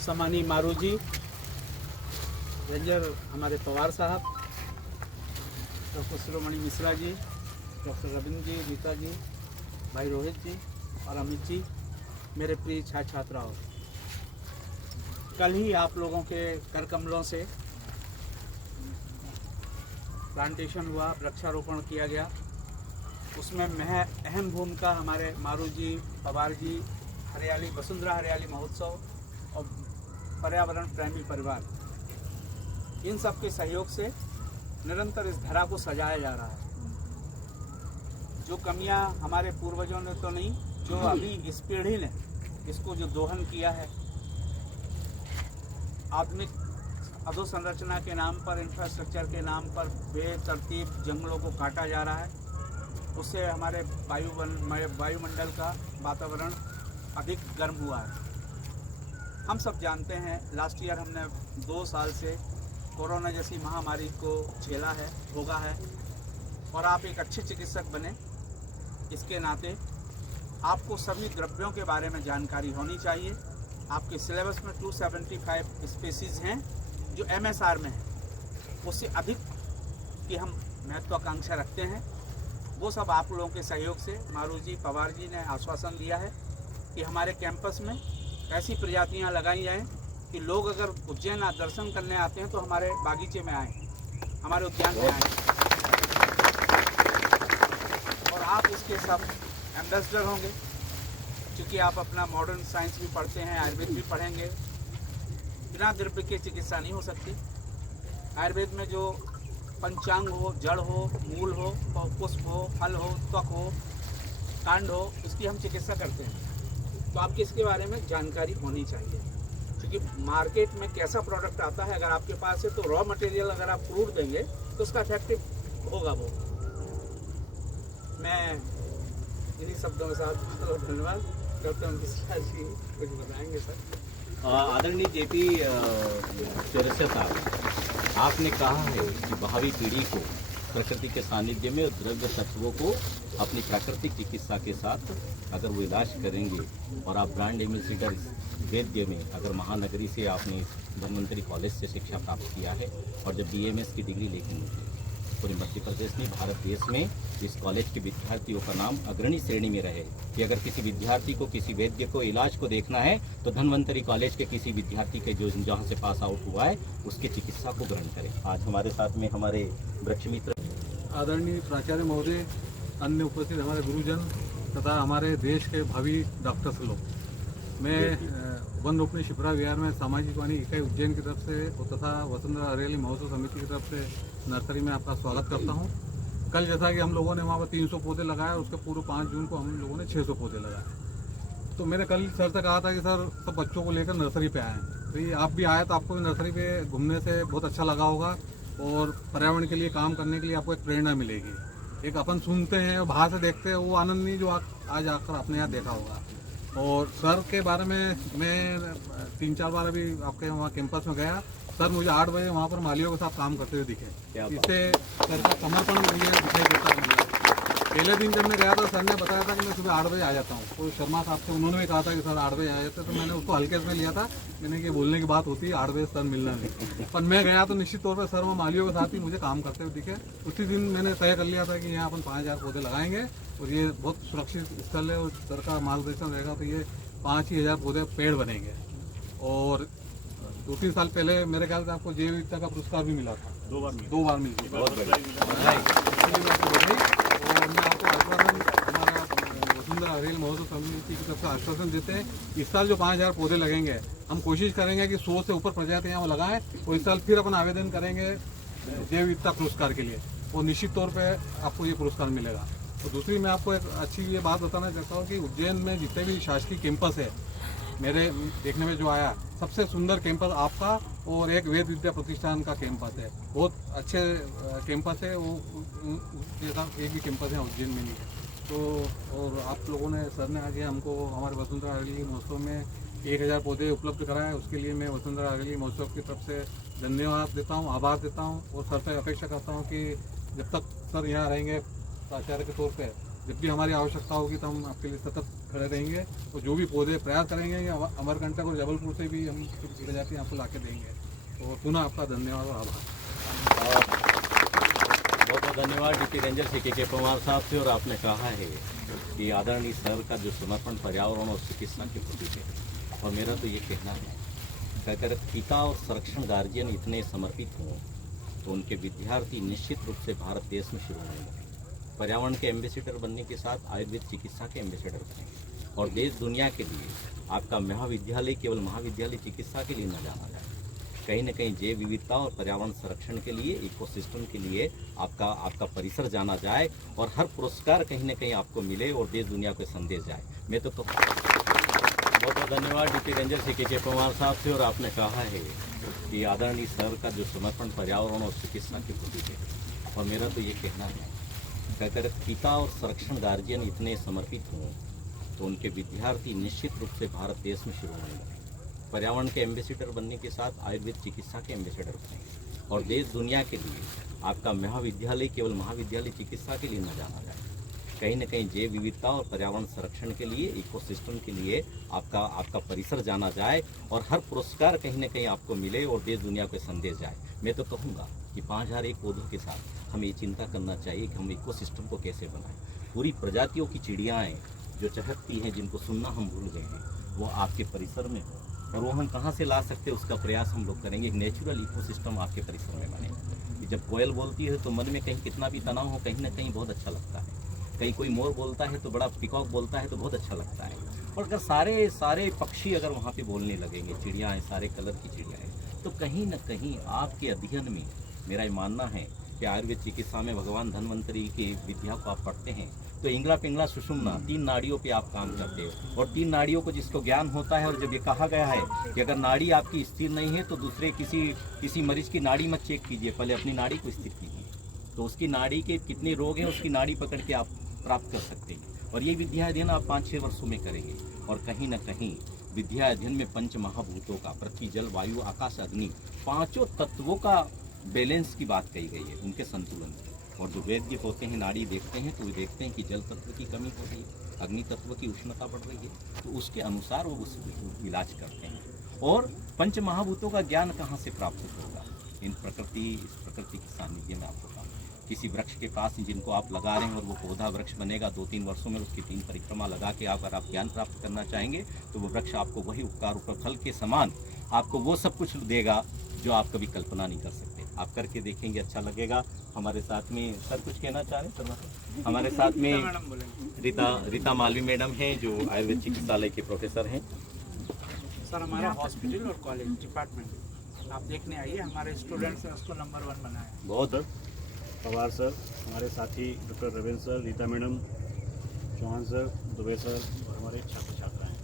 सम्मानीय मारू जी, रेंजर हमारे पवार साहब, डॉक्टर शिरोमणि मिश्रा जी, डॉक्टर रविंद्र जी, रीता जी, भाई रोहित जी और अमित जी, मेरे प्रिय छात्र छात्राओं, कल ही आप लोगों के कर कमलों से प्लांटेशन हुआ, वृक्षारोपण किया गया। उसमें अहम भूमिका हमारे मारू जी, पवार जी, हरियाली वसुंधरा हरियाली महोत्सव और पर्यावरण प्रेमी परिवार, इन सब के सहयोग से निरंतर इस धरा को सजाया जा रहा है। जो कमियां हमारे पूर्वजों ने तो नहीं, जो अभी इस पीढ़ी ने इसको जो दोहन किया है, आधुनिक अधोसंरचना के नाम पर, इंफ्रास्ट्रक्चर के नाम पर बेतरतीब जंगलों को काटा जा रहा है। उससे हमारे वायुमंडल का वातावरण अधिक गर्म हुआ है। हम सब जानते हैं, लास्ट ईयर हमने 2 साल से कोरोना जैसी महामारी को झेला है, भोगा है, और आप एक अच्छे चिकित्सक बने, इसके नाते आपको सभी द्रव्यों के बारे में जानकारी होनी चाहिए। आपके सिलेबस में 275 स्पीसीज़ हैं जो MSR में हैं, उससे अधिक की हम महत्वाकांक्षा रखते हैं। वो सब आप लोगों के सहयोग से मारू जी, पवार जी ने आश्वासन दिया है कि हमारे कैंपस में ऐसी प्रजातियां लगाई जाएं कि लोग अगर उज्जैन दर्शन करने आते हैं तो हमारे बागीचे में आएँ, हमारे उद्यान में आएँ, और आप इसके सब एम्बेसडर होंगे। क्योंकि आप अपना मॉडर्न साइंस भी पढ़ते हैं, आयुर्वेद भी पढ़ेंगे। बिना द्रव्य के चिकित्सा नहीं हो सकती। आयुर्वेद में जो पंचांग हो, जड़ हो, मूल हो, पुष्प हो, फल हो, त्वक हो, कांड हो, इसकी हम चिकित्सा करते हैं। तो आपकी इसके बारे में जानकारी होनी चाहिए, क्योंकि मार्केट में कैसा प्रोडक्ट आता है, अगर आपके पास है तो रॉ मटेरियल अगर आप क्रूड देंगे तो उसका इफेक्टिव होगा वो। मैं इन्हीं शब्दों के साथ धन्यवाद। डॉक्टर मिश्रा जी कुछ बताएंगे सर। आदरणीय JP चौरसिया साहब, आपने कहा है कि भावी पीढ़ी को प्रकृति के सानिध्य में द्रव्य तत्वों को अपनी प्राकृतिक चिकित्सा के साथ अगर वो इलाज करेंगे, और आप ब्रांड एम्बेसडर वैद्य में अगर महानगरी से आपने धन्वंतरी कॉलेज से शिक्षा प्राप्त किया है, और जब BMS की डिग्री लेकर निकले पूरे मध्य प्रदेश में, भारत देश में इस कॉलेज के विद्यार्थियों का नाम अग्रणी श्रेणी में रहे कि अगर किसी विद्यार्थी को, किसी वैद्य को इलाज को देखना है तो धन्वंतरी कॉलेज के किसी विद्यार्थी के जो जहाँ से पास आउट हुआ है उसकी चिकित्सा को ग्रहण करें। आज हमारे साथ में हमारे वृक्ष मित्र आदरणीय प्राचार्य महोदय, अन्य उपस्थित हमारे गुरुजन तथा हमारे देश के भावी डॉक्टर्स लोग, मैं वन रोपनी शिप्रा विहार में सामाजिक वाणी इकाई उज्जैन की तरफ से तथा वसुंधरा हरियाली महोत्सव समिति की तरफ से नर्सरी में आपका स्वागत करता हूं। कल जैसा कि हम लोगों ने वहाँ पर 300 पौधे लगाए, उसके पूर्व 5 जून को हम लोगों ने 600 पौधे लगाए। तो मैंने कल सर से कहा था कि सर सब बच्चों को लेकर नर्सरी पे आएँ, तो आप भी आए तो आपको भी नर्सरी पे घूमने से बहुत अच्छा लगा होगा, और पर्यावरण के लिए काम करने के लिए आपको एक प्रेरणा मिलेगी। एक अपन सुनते हैं और बाहर से देखते हैं, वो आनंद नहीं जो आज आकर आपने यहाँ देखा होगा। और सर के बारे में मैं 3-4 बार अभी आपके वहाँ कैंपस में गया। सर मुझे 8 बजे वहाँ पर मालियों के साथ काम करते हुए दिखे। इससे सर का समर्पण मुझे दिखाई देता है। पहले दिन जब मैं गया था, सर ने बताया था कि मैं सुबह 8 बजे आ जाता हूँ। तो शर्मा साहब से उन्होंने भी कहा था कि सर 8 बजे आ जाते, तो मैंने उसको हल्के में लिया था। मैंने कि बोलने की बात होती है, 8 बजे सर मिलना नहीं। पर मैं गया तो निश्चित तौर पर सर वो मालियों के साथ ही मुझे काम करते हुए दिखे। उसी दिन मैंने तय कर लिया था कि यहाँ अपन 5000 पौधे लगाएंगे, और ये बहुत सुरक्षित स्थल है, और सर का मार्गदर्शन रहेगा तो ये 5000 पौधे पेड़ बनेंगे। और 2-3 साल पहले मेरे ख्याल से आपको जैव विविधता का पुरस्कार भी मिला था। 2 बार मिल गया। और मैं आपको आश्वासन, हमारा वसुंधरा हरियाली महोत्सव समिति की तरफ से आश्वासन देते हैं, इस साल जो 5000 पौधे लगेंगे, हम कोशिश करेंगे कि 100 से ऊपर प्रजातियाँ वो लगाएं, और इस साल फिर अपन आवेदन करेंगे जैव विविधता पुरस्कार के लिए, और निश्चित तौर पे आपको ये पुरस्कार मिलेगा। और दूसरी मैं आपको एक अच्छी ये बात बताना चाहता हूँ कि उज्जैन में जितने भी शासकीय कैंपस है, मेरे देखने में जो आया सबसे सुंदर कैंपस आपका और एक वेद विद्या प्रतिष्ठान का कैंपस है। बहुत अच्छे कैंपस है, वो जैसा एक भी कैंपस है उज्जैन में नहीं है। तो और आप लोगों ने, सर ने आगे हमको हमारे वसुंधरा हरियाली महोत्सव में 1000 पौधे उपलब्ध कराए, उसके लिए मैं वसुंधरा हरियाली महोत्सव की तरफ से धन्यवाद देता हूँ, आभार देता हूँ। और सर से अपेक्षा करता हूँ कि जब तक सर यहाँ रहेंगे प्राचार्य के तौर पर, जब भी हमारी आवश्यकता होगी तो हम आपके लिए सतत खड़े रहेंगे और जो भी पौधे प्रयास करेंगे ये अमरकंटक और जबलपुर से भी हम कुछ प्रजातियाँ आपको ला के देंगे। तो पुनः आपका धन्यवाद और आभार। बहुत बहुत धन्यवाद ड्यूटी रेंजर के पवार साहब से। और आपने कहा है कि आदरणीय सर का जो समर्पण पर्यावरण और चिकित्सा के प्रति है, और मेरा तो ये कहना है कि अगर पिता और संरक्षण गार्जियन इतने समर्पित हों तो उनके विद्यार्थी निश्चित रूप से भारत देश में शुरू होंगे। पर्यावरण के एम्बेसडर बनने के साथ आयुर्वेद चिकित्सा के एम्बेसडर बनेंगे और देश दुनिया के लिए आपका महाविद्यालय केवल महाविद्यालय चिकित्सा के लिए न जाना जाए, कहीं न कहीं जैव विविधता और पर्यावरण संरक्षण के लिए, इकोसिस्टम के लिए आपका परिसर जाना जाए और हर पुरस्कार कहीं न कहीं आपको मिले और देश दुनिया को संदेश जाए। मैं तो बहुत बहुत धन्यवाद ड्यूटी रेंजर के पवार साहब से। और आपने कहा है कि आदरणीय सर का जो समर्पण पर्यावरण और चिकित्सा के प्रति है, और मेरा तो ये कहना है कि अगर पिता और संरक्षण गार्जियन इतने समर्पित हों तो उनके विद्यार्थी निश्चित रूप से भारत देश में शुरू होंगे। पर्यावरण के एम्बेसडर बनने के साथ आयुर्वेद चिकित्सा के एम्बेसडर बनेंगे और देश दुनिया के लिए आपका महाविद्यालय केवल महाविद्यालय चिकित्सा के लिए न जाना जाए, कहीं न कहीं जैव विविधता और पर्यावरण संरक्षण के लिए, इकोसिस्टम के लिए आपका परिसर जाना जाए और हर पुरस्कार कहीं न कहीं आपको मिले और देश दुनिया को संदेश जाए। मैं तो कहूँगा कि 5001 पौधों के साथ हमें ये चिंता करना चाहिए कि हम इकोसिस्टम को कैसे बनाएं। पूरी प्रजातियों की चिड़ियाएँ जो चहकती हैं, जिनको सुनना हम भूल गए हैं, वो आपके परिसर में हो, और वो हम कहाँ से ला सकते हैं उसका प्रयास हम लोग करेंगे। एक नेचुरल इकोसिस्टम आपके परिसर में बने। जब कोयल बोलती है तो मन में कहीं कितना भी तनाव हो, कहीं ना कहीं बहुत अच्छा लगता है। कहीं कोई मोर बोलता है तो बड़ा पिकॉक बोलता है तो बहुत अच्छा लगता है। और अगर सारे पक्षी अगर वहाँ पे बोलने लगेंगे, चिड़िया हैं, सारे कलर की चिड़िया हैं, तो कहीं ना कहीं आपके अध्ययन में मेरा ये मानना है कि आयुर्वेद चिकित्सा में भगवान धन्वंतरी की विद्या को आप पढ़ते हैं तो इंगला पिंगला सुषुम्ना 3 नाड़ियों पे आप काम करते हो। और 3 नाड़ियों को जिसको ज्ञान होता है, और जब ये कहा गया है कि अगर नाड़ी आपकी स्थिर नहीं है तो दूसरे किसी मरीज की नाड़ी मत चेक कीजिए, पहले अपनी नाड़ी को स्थिर कीजिए, तो उसकी नाड़ी के कितने रोग हैं उसकी नाड़ी पकड़ के आप प्राप्त कर सकते हैं। और ये विद्या अध्ययन आप 5-6 वर्षों में करेंगे। और कहीं ना कहीं विद्या अध्ययन में 5 महाभूतों का, पृथ्वी, जल, वायु, आकाश, अग्नि, 5 तत्वों का बैलेंस की बात कही गई है, उनके संतुलन की। और जो वैद्य होते हैं नाड़ी देखते हैं तो वे देखते हैं कि जल तत्व की कमी हो रही है, अग्नि तत्व की उष्णता बढ़ रही है, तो उसके अनुसार वो उस इलाज करते हैं। और 5 महाभूतों का ज्ञान कहाँ से प्राप्त होगा? इस प्रकृति के सानिध्य में आपको होगा। किसी वृक्ष के पास जिनको आप लगा रहे हैं और वो पौधा वृक्ष बनेगा 2-3 वर्षों में, उसकी 3 परिक्रमा लगा के अगर आप ज्ञान प्राप्त करना चाहेंगे तो वो वृक्ष आपको वही उपकार फल के समान आपको वो सब कुछ देगा जो आप कभी कल्पना नहीं कर सकते। आप करके देखेंगे, अच्छा लगेगा। हमारे साथ में सर कुछ कहना चाह रहे हैं? सर हमारे साथ में रीता मालवी मैडम हैं जो आयुर्वेद चिकित्सालय के प्रोफेसर हैं। सर हमारा हॉस्पिटल और कॉलेज डिपार्टमेंट आप देखने आइए, हमारे स्टूडेंट्स ने उसको नंबर 1 बनाया। बहुत पवार सर, हमारे साथी doctor Ravindra sir, Rita madam, Chauhan sir, Dubey sir और हमारे छात्र छात्राएँ।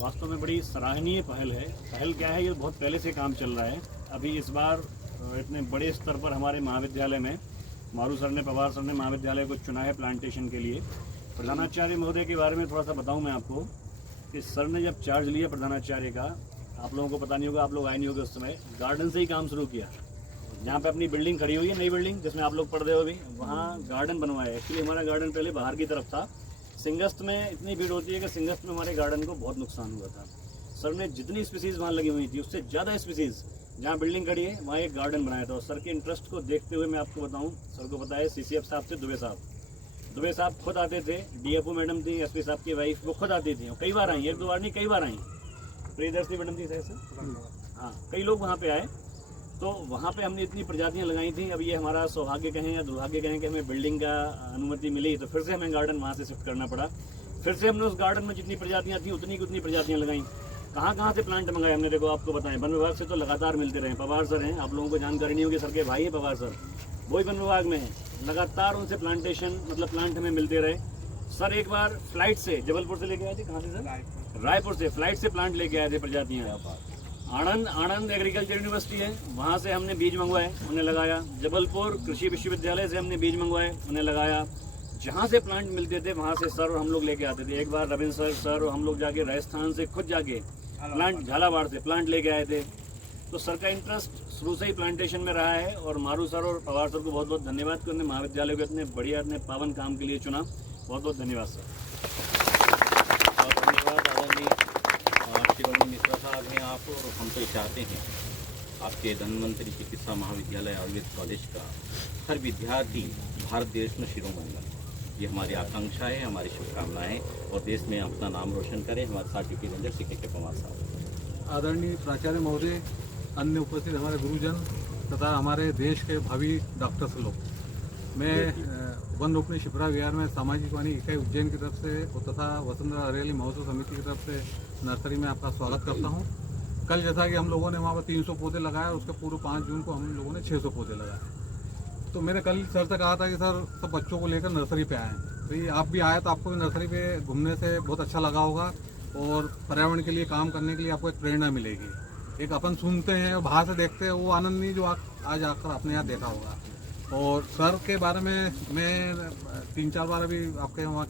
वास्तव में बड़ी सराहनीय पहल है। पहल क्या है, ये बहुत पहले से काम चल रहा है। अभी इस बार इतने बड़े स्तर पर हमारे महाविद्यालय में मारू सर ने, पवार सर ने महाविद्यालय को चुना है प्लांटेशन के लिए। प्रधानाचार्य महोदय के बारे में थोड़ा सा बताऊं मैं आपको कि सर ने जब चार्ज लिया प्रधानाचार्य का, आप लोगों को पता नहीं होगा, आप लोग आए नहीं होगे उस समय, गार्डन से ही काम शुरू किया। जहाँ पे अपनी बिल्डिंग खड़ी हुई है, नई बिल्डिंग जिसमें आप लोग पढ़ रहे हो अभी, वहाँ गार्डन बनवाया। एक्चुअली हमारा गार्डन पहले बाहर की तरफ था। सिंगस्त में इतनी भीड़ होती है कि सिंगस्त में हमारे गार्डन को बहुत नुकसान हुआ था। सर ने जितनी स्पीसीज़ वहाँ लगी हुई थी उससे ज़्यादा स्पीसीज़ जहाँ बिल्डिंग खड़ी है वहाँ एक गार्डन बनाया था। और सर के इंटरेस्ट को देखते हुए मैं आपको बताऊँ, सर को पता है CCF साहब से दुबे साहब खुद आते थे। DFO मैडम थी, SP साहब की वाइफ, वो खुद आती थी, कई बार आई, 1-2 बार नहीं, कई बार आई। प्रियदर्शनी मैडम थी सर, हाँ, कई लोग वहाँ पे आए। तो वहाँ पे हमने इतनी प्रजातियाँ लगाई थी। अब ये हमारा सौभाग्य कहें या दुर्भाग्य कहें कि हमें बिल्डिंग का अनुमति मिली, तो फिर से हमें गार्डन वहाँ से शिफ्ट करना पड़ा। फिर से हमने उस गार्डन में जितनी प्रजातियाँ थी उतनी की उतनी प्रजातियाँ लगाई। कहाँ से प्लांट मंगाए हमने, देखो आपको बताएं, वन विभाग से तो लगातार मिलते रहे। पवार सर हैं, आप लोगों को जानकारी नहीं होगी, सर के भाई है पवार सर, वही वन विभाग में है। लगातार उनसे प्लांटेशन मतलब प्लांट हमें मिलते रहे। सर एक बार फ्लाइट से जबलपुर से लेके आए थे, कहाँ से सर? रायपुर से फ्लाइट से प्लांट लेके आए थे प्रजातियाँ। आनंद एग्रीकल्चर यूनिवर्सिटी है, वहाँ से हमने बीज मंगवाए, उन्हें लगाया। जबलपुर कृषि विश्वविद्यालय से हमने बीज मंगवाए, उन्हें लगाया। जहाँ से प्लांट मिलते थे वहाँ से सर और हम लोग लेके आते थे। एक बार रविंद्र सर और हम लोग जाके राजस्थान से खुद जाके प्लांट, झालावाड़ से प्लांट लेके आए थे। तो सर का इंटरेस्ट शुरू से ही प्लांटेशन में रहा है। और मारू सर और पवार सर को बहुत बहुत धन्यवाद कि उन्होंने महाविद्यालय को इतने बढ़िया, इतने पावन काम के लिए चुना। बहुत बहुत धन्यवाद सर। शिरोमणि मिश्रा साहब हैं आप, और हम तो चाहते हैं आपके धन्वंतरी चिकित्सा महाविद्यालय आयुर्वेद कॉलेज का हर विद्यार्थी भारत देश में शिरोमणि बने। ये हमारी आकांक्षा है, हमारी शुभकामनाएं, और देश में अपना नाम रोशन करें। हमारे साथ ड्यूटी रेंजर सी के कुमार साहब। आदरणीय प्राचार्य महोदय, अन्य उपस्थित हमारे गुरुजन तथा हमारे देश के भावी डॉक्टर्स लोग, मैं वन रोपनी शिप्रा विहार में सामाजिक वाणी इकाई उज्जैन की तरफ से तथा वसुंधरा हरियाली महोत्सव समिति की तरफ से नर्सरी में आपका स्वागत करता हूं। कल जैसा कि हम लोगों ने वहाँ पर 300 पौधे लगाए और उसके पूर्व 5 जून को हम लोगों ने 600 पौधे लगाए। तो मैंने कल सर से कहा था कि सर सब बच्चों को लेकर नर्सरी पे आएँ, तो ये आप भी आए तो आपको भी नर्सरी पे घूमने से बहुत अच्छा लगा होगा और पर्यावरण के लिए काम करने के लिए आपको एक प्रेरणा मिलेगी। एक अपन सुनते हैं और बाहर से देखते हैं, वो आनंद नहीं जो आज आकर आपने यहाँ देखा होगा। और सर के बारे में मैं 3-4 बार अभी आपके वहाँ